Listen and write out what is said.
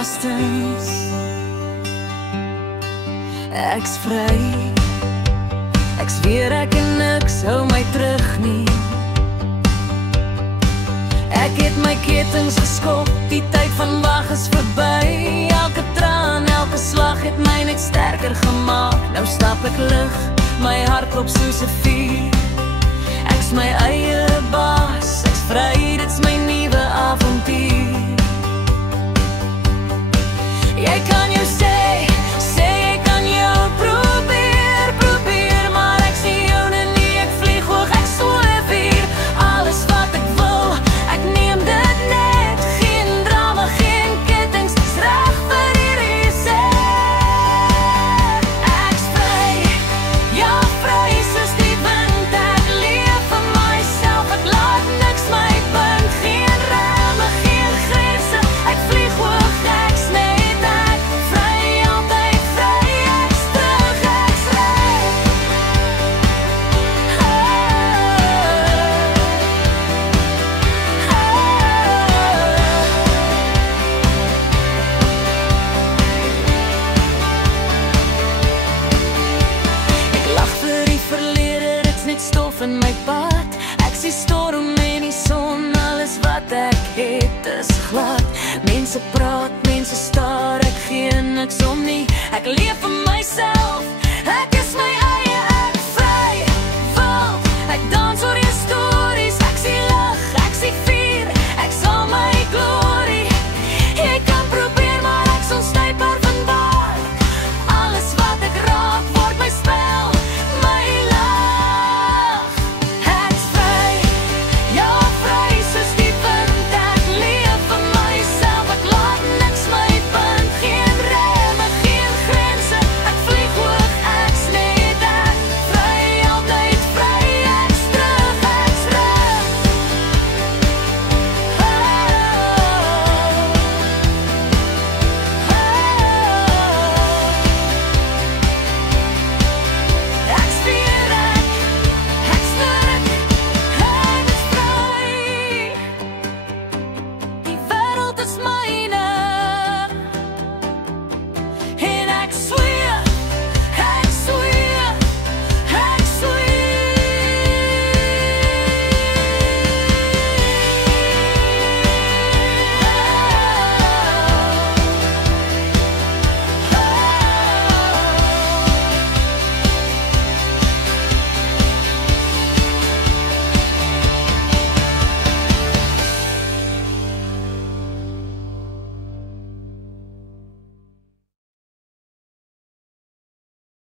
belastings. Ek's vry, ek zweer ek en niks hou my terug nie. Ek het my ketings geskop, die tyd van wag is verby. Elke traan, elke slag het my net sterker gemaak. Nou stap ek lig, my hart klop soos 'n vuur. Ek's my eie baas, ek's vry, dit's my nuwe avontuur. Jy kan jou sê jy kan jou probeer, maar ek sien jou nie, ek vlieg hoog, ek sweef hier. Alles wat ek wil, ek neem dit net, geen drama, geen kettings, dis reg vir die reise. Ek's vry, ja vry soos die wind, ek leef vir myself, ek laat niks my bind, geen ramme, geen grense, ek vlieg hoog, ek's net ek, vry, altyd vry, ek's terug, ek's reg. Ek lag vir die verlede, dit's net stof in my pad. Ek sien storm en die son, alles wat ek het is glad. Mense praat, mense staar, ek gee niks om nie. Ek leef vir myself.